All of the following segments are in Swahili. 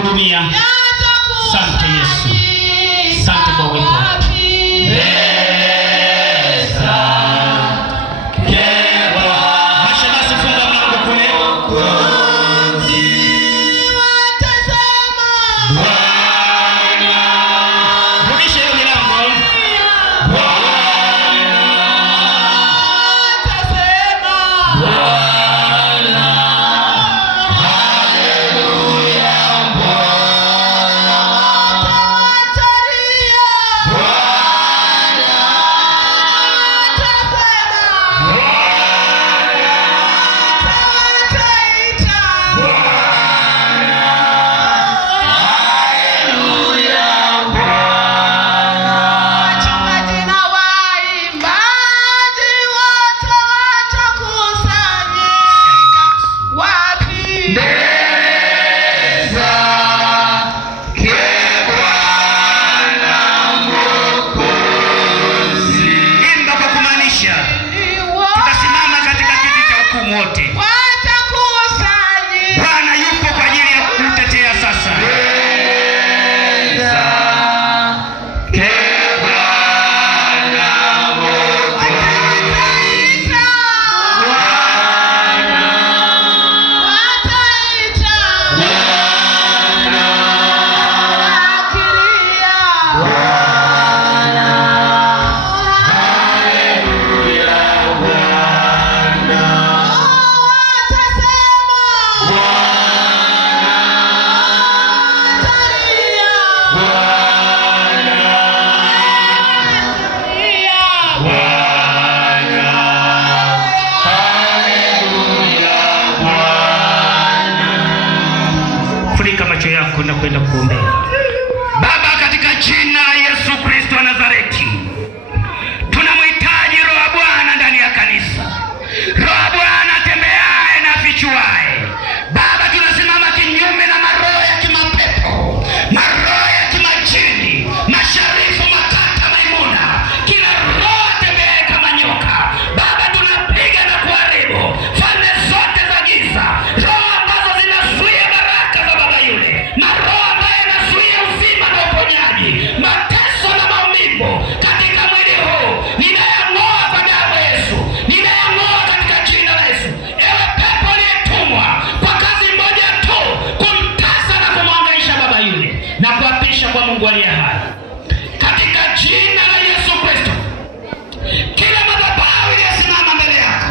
kuhudumia. Asante Yesu, asante kwa uwepo wako. Mashemasi, funga mlango kule. Rudisha hiyo milango. Funika macho yako na kwenda kuombea. Baba, katika jina la Yesu Kristo wa Nazareti, tunamhitaji Roho wa Bwana ndani ya kanisa. Roho wa Bwana atembeaye na afichuaye. Baba, tunasimama kinyume na maroho ya kimapepo, maroho ya kimajini, masharifu, makata, maimuna, kila roho atembeaye kama nyoka. Baba, tunapiga na kuharibu falme zote za giza, roho ambazo zinazuia baraka za baba yule, maroho ambayo yanazuia uzima na uponyaji, mateso na maumivu katika mwili huu, ninayang'oa kwa damu ya Yesu, ninayang'oa katika jina la Yesu. Ewe pepo aliyetumwa kwa kazi moja tu, kumtasa na kumwangaisha baba yule, na kuapisha kwa Mungu aliye hai, katika jina la Yesu Kristo. Kila madhabahu iliyosimama mbele yako,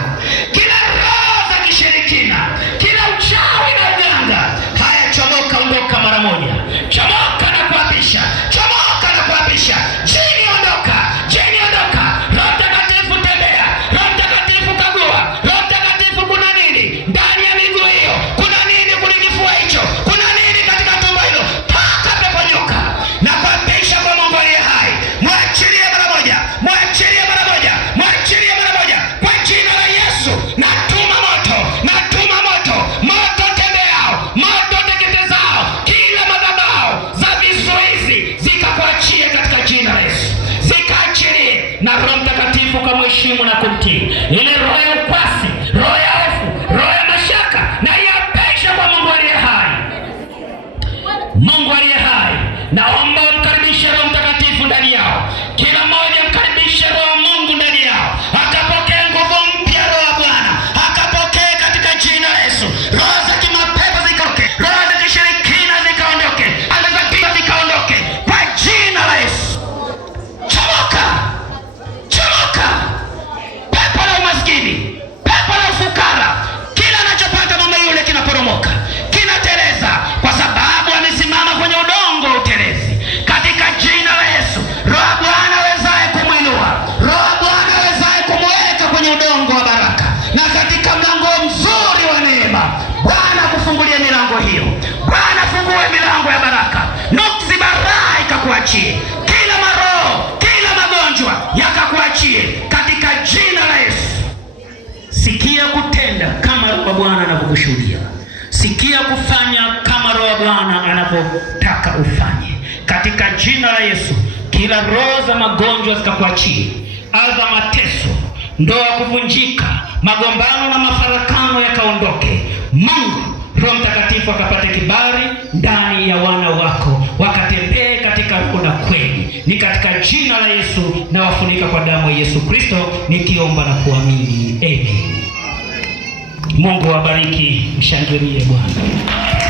kila roho za kishirikina, kila uchawi na uganga, haya chomoka, ondoka mara moja. Chomoka na kuapisha, chomoka na kuapisha. Jini ondoka, jini ondoka. Roho Mtakatifu tembea, Roho Mtakatifu kagua. Roho Mtakatifu, kuna nini ndani ya miguu hiyo? Kuna nini kwenye kifua hicho? Kuna nini katika tumbo hilo? Toka pepo nyoka na kuapisha kwa Mungu aliye hai. Mwachilie mara moja, mwachilie mara moja, mwachilie mara moja kwa jina la Yesu. Natuma moto, natuma moto, moto tembeao, moto teketezao kila madhabahu za vizuizi, zikakuachie katika jina la Yesu, zikaachilie. Na Roho Mtakatifu kamheshimu na kumtii. Ile roho ya ukwasi, roho ya hofu, roho ya mashaka, na iapisha kwa Mungu aliye hai. Mungu aliye hai, naomba umkaribishe Roho Mtakatifu ndani yao. Kila mmoja mkaribishe Roho wa Mungu ndani yao, akapokee nguvu mpya. Roho wa Bwana akapokee katika jina la Yesu. Roho za kimapepo zikaondoke, roho za kishirikina zikaondoke, hali za giza zikaondoke kwa jina la Yesu. Chomoka, chomoka. Pepo la umaskini, pepo la ufukara, kila anachopata mama yule kinaporomoka, kinateleza, kwa sababu amesimama kwenye udongo wa utelezi, katika jina la Yesu. Roho wa Bwana awezaye kumwinua, Roho wa Bwana awezaye kumweka kwenye udongo wa baraka na katika mlango mzuri wa neema. Bwana kufungulia milango hiyo, Bwana fungue milango ya baraka, nuksi baraa ikakuachie, kila maroho, kila magonjwa yakakuachie katika jina la Yesu. Sikia kutenda kama Roho wa Bwana anavyokushuhudia. Sikia kufanya kama Roho wa Bwana anavyotaka ufanye katika jina la Yesu. Kila roho za magonjwa zikakuachie, adha, mateso, ndoa kuvunjika, magombano na mafarakano yakaondoke. Mungu Roho Mtakatifu akapate kibali ndani ya wana wako, wakatembee katika roho na kweli. Ni katika jina la Yesu na wafunika kwa damu ya Yesu Kristo nikiomba na kuamini. Amen. Mungu awabariki, mshangilie Bwana.